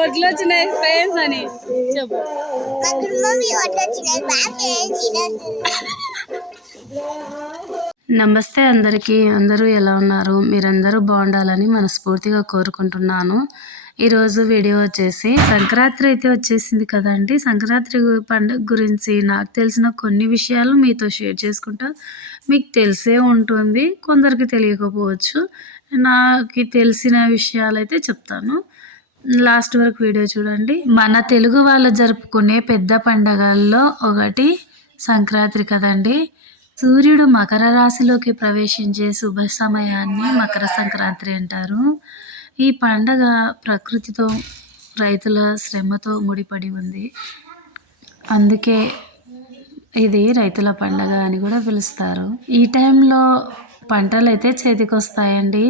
ఒడ్లు వచ్చినాయి ఫ్రెండ్స్ అని చెప్పు. నమస్తే అందరికీ. అందరూ ఎలా ఉన్నారు? మీరందరూ బాగుండాలని మనస్ఫూర్తిగా కోరుకుంటున్నాను. ఈరోజు వీడియో వచ్చేసి సంక్రాంతి అయితే వచ్చేసింది కదండి. సంక్రాంతి పండుగ గురించి నాకు తెలిసిన కొన్ని విషయాలు మీతో షేర్ చేసుకుంటా. మీకు తెలిసే ఉంటుంది, కొందరికి తెలియకపోవచ్చు. నాకు తెలిసిన విషయాలు అయితే చెప్తాను. లాస్ట్ వరకు వీడియో చూడండి. మన తెలుగు వాళ్ళు జరుపుకునే పెద్ద పండగల్లో ఒకటి సంక్రాంతి కదండి. సూర్యుడు మకర రాశిలోకి ప్రవేశించే శుభ సమయాన్ని మకర సంక్రాంతి అంటారు. ఈ పండగ ప్రకృతితో, రైతుల శ్రమతో ముడిపడి ఉంది. అందుకే ఇది రైతుల పండగ అని కూడా పిలుస్తారు. ఈ టైంలో పంటలు అయితే చేతికొస్తాయండి.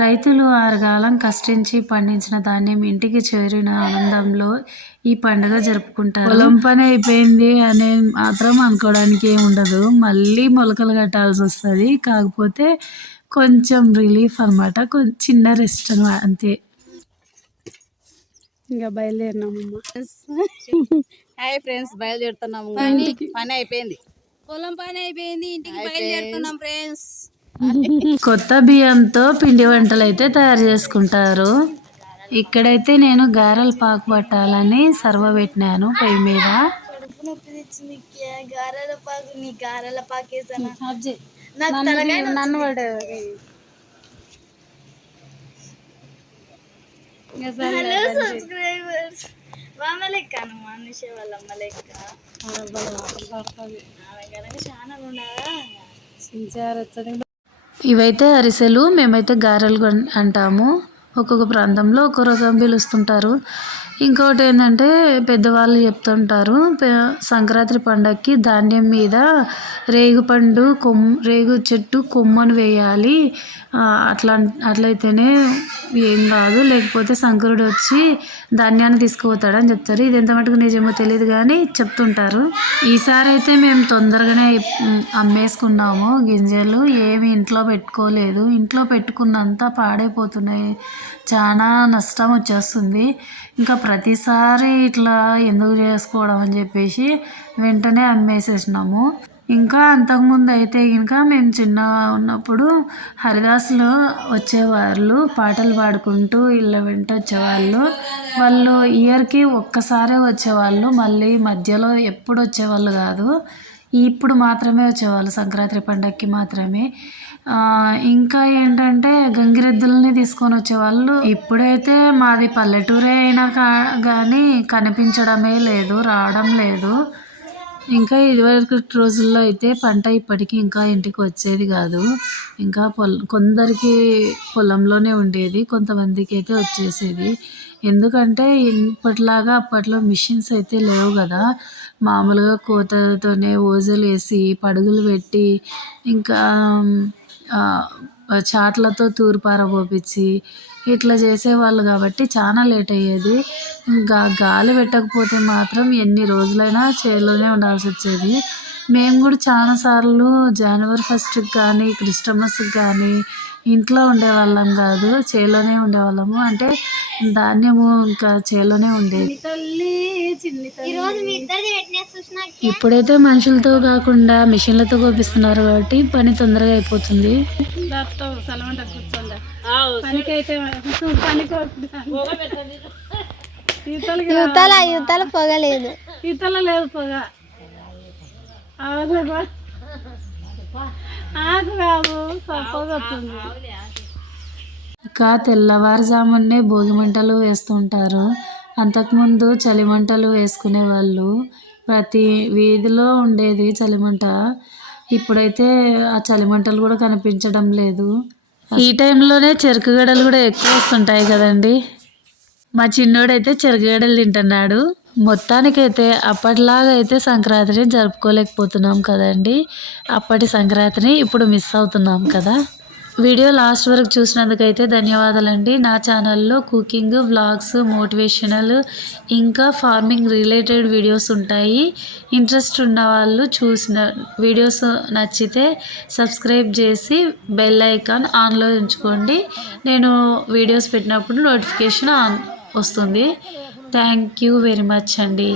రైతులు ఆరుగాలం కష్టించి పండించిన ధాన్యం ఇంటికి చేరిన ఆనందంలో ఈ పండుగ జరుపుకుంటారు. పొలం పని అయిపోయింది అనే మాత్రం అనుకోవడానికి ఏమి ఉండదు. మళ్ళీ మొలకలు కట్టాల్సి వస్తుంది. కాకపోతే కొంచెం రిలీఫ్ అనమాట, కొంచెం చిన్న రెస్ట్ అనమాట, అంతే. ఇంకా బయలుదేరినామమ్మా. Hi friends, బయలుదేరుతున్నాము. పని అయిపోయింది, పొలం పని అయిపోయింది, ఇంటికి బయలుదేరుతున్నాం ఫ్రెండ్స్. కొత్త బియ్యంతో పిండి వంటలు అయితే తయారు చేసుకుంటారు. ఇక్కడైతే నేను గారెల పాకు పట్టాలని సర్వ పెట్టినాను పొయ్యి మీద. నన్ను హలో సబ్స్క్రైబర్స్, వాళ్ళ లెక్క మనిషి వాళ్ళ అమ్మ లెక్క ఇవైతే అరిసెలు, మేమైతే గారెలు అంటాము. ఒక్కొక్క ప్రాంతంలో ఒక్కో రకం పిలుస్తుంటారు. ఇంకోటి ఏంటంటే పెద్దవాళ్ళు చెప్తుంటారు, సంక్రాంతి పండగకి ధాన్యం మీద రేగుపండు రేగు చెట్టు కొమ్మను వేయాలి, అట్లయితేనే ఏం కాదు, లేకపోతే శంకరుడు వచ్చి ధాన్యాన్ని తీసుకుపోతాడని చెప్తారు. ఇది ఎంత మటుకు నిజమో తెలియదు కానీ చెప్తుంటారు. ఈసారి అయితే మేము తొందరగానే అమ్మేసుకున్నాము. గింజలు ఏమి ఇంట్లో పెట్టుకోలేదు. ఇంట్లో పెట్టుకున్నంత పాడైపోతున్నాయి, చాలా నష్టం వచ్చేస్తుంది. ఇంకా ప్రతిసారి ఇట్లా ఎందుకు చేసుకోవడం అని చెప్పేసి వెంటనే అమ్మేసేసినాము. ఇంకా అంతకుముందు అయితే ఇంకా మేము చిన్నగా ఉన్నప్పుడు హరిదాసులు వచ్చేవాళ్ళు, పాటలు పాడుకుంటూ ఇళ్ళ వెంట వచ్చేవాళ్ళు. వాళ్ళు ఇయర్కి ఒక్కసారే వచ్చేవాళ్ళు, మళ్ళీ మధ్యలో ఎప్పుడు వచ్చేవాళ్ళు కాదు. ఇప్పుడు మాత్రమే వచ్చేవాళ్ళు, సంక్రాంతి పండగకి మాత్రమే. ఇంకా ఏంటంటే గంగిరెద్దులని తీసుకొని వచ్చేవాళ్ళు. ఇప్పుడైతే మాది పల్లెటూరే అయినా కానీ కనిపించడమే లేదు, రావడం లేదు. ఇంకా ఇదివరకు రోజుల్లో అయితే పంట ఇప్పటికీ ఇంకా ఇంటికి వచ్చేది కాదు. ఇంకా కొందరికి పొలంలోనే ఉండేది, కొంతమందికి అయితే వచ్చేసేది. ఎందుకంటే ఇప్పటిలాగా అప్పట్లో మిషన్స్ అయితే లేవు కదా. మామూలుగా కోతతోనే ఓజులు వేసి పడుగులు పెట్టి ఇంకా చాట్లతో తూర్పార పోపించి ఇట్లా చేసేవాళ్ళు కాబట్టి చాలా లేట్ అయ్యేది. ఇంకా గాలి పెట్టకపోతే మాత్రం ఎన్ని రోజులైనా చేలోనే ఉండాల్సి వచ్చేది. మేము కూడా చాలాసార్లు జనవరి 1కి కానీ క్రిస్టమస్కి కానీ ఇంట్లో ఉండేవాళ్ళం కాదు, చేలోనే ఉండేవాళ్ళము. అంటే ధాన్యము ఇంకా చేలోనే ఉండేది. ఇప్పుడైతే మనుషులతో కాకుండా మిషన్లతో కోపిస్తున్నారు కాబట్టి పని తొందరగా అయిపోతుంది. యువతల పొగలేదు, ఈతల లేదు పొగ. ఇంకా తెల్లవారుజామునే భోగి మంటలు వేస్తుంటారు. అంతకుముందు చలిమంటలు వేసుకునేవాళ్ళు. ప్రతి వీధిలో ఉండేది చలిమంట. ఇప్పుడైతే ఆ చలిమంటలు కూడా కనిపించడం లేదు. ఈ టైంలోనే చెరుకు గడలు కూడా ఎక్కువ వస్తుంటాయి కదండి. మా చిన్నోడైతే చెరుకు గడలు తింటున్నాడు. మొత్తానికైతే అప్పటిలాగా అయితే సంక్రాంతిని జరుపుకోలేకపోతున్నాం కదండి. అప్పటి సంక్రాంతిని ఇప్పుడు మిస్ అవుతున్నాం కదా. వీడియో లాస్ట్ వరకు చూసినందుకైతే ధన్యవాదాలండి. నా ఛానల్లో కుకింగ్, వ్లాగ్స్, మోటివేషనల్ ఇంకా ఫార్మింగ్ రిలేటెడ్ వీడియోస్ ఉంటాయి. ఇంట్రెస్ట్ ఉన్న వాళ్ళు చూసిన వీడియోస్ నచ్చితే సబ్స్క్రైబ్ చేసి బెల్ ఐకాన్ ఆన్లో ఉంచుకోండి. నేను వీడియోస్ పెట్టినప్పుడు నోటిఫికేషన్ వస్తుంది. థ్యాంక్ యూ వెరీ మచ్ అండి.